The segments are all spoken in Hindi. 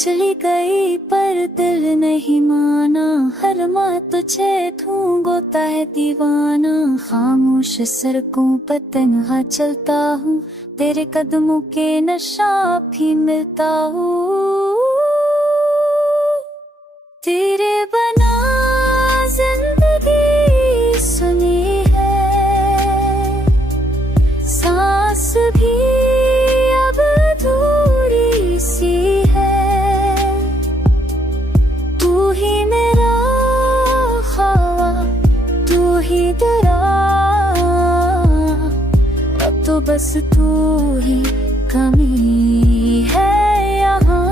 चली गई पर दिल नहीं माना, हर माँ तुझे ढूंढता है दीवाना। खामोश सड़कों पर तन्हा चलता हूँ, तेरे कदमों के नशा भी मिलता हूँ। तेरे बना जिंदगी सुनी है, सांस भी अब अधूरी सी है। तू ही मेरा ख्वाब, तू ही डरा, अब तो बस तू ही कमी है यहाँ।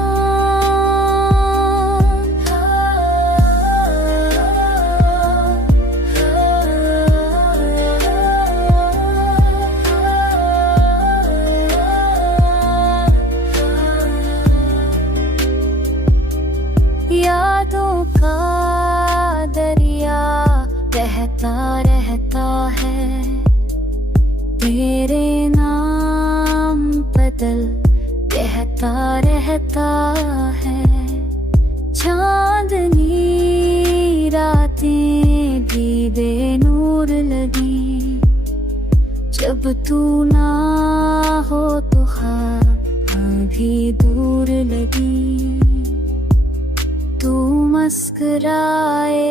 यादों का दरिया बहता रहता है, तेरे नाम बदल बहता रहता है। चांदनी रातें भी बेनूर लगी, जब तू ना हो तो ख्वाब भी दूर लगी। तू मुस्कुराए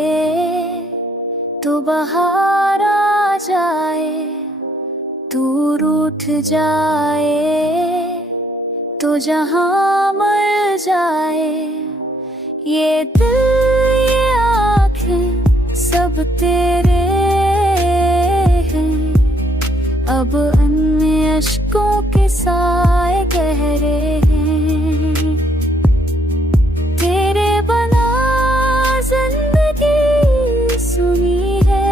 तो बहार आ जाए, तू रूठ जाए तो जहां मर जाए। ये दिल ये आँखें सब तेरे हैं, अब अन्य अश्कों के साए गहरे हैं। तेरे बना जिंदगी सुनी है,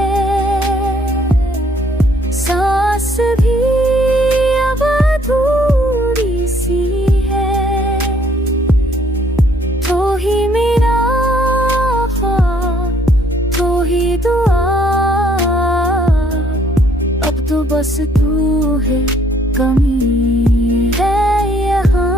सांस भी अब अधूरी सी है। तो ही मेरा ख्वाब, तो ही दुआ, अब तो बस तू है कमी है यहाँ।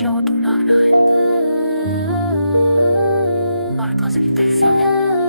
Yo, tú no, no, no, no, no, no, no, no, no,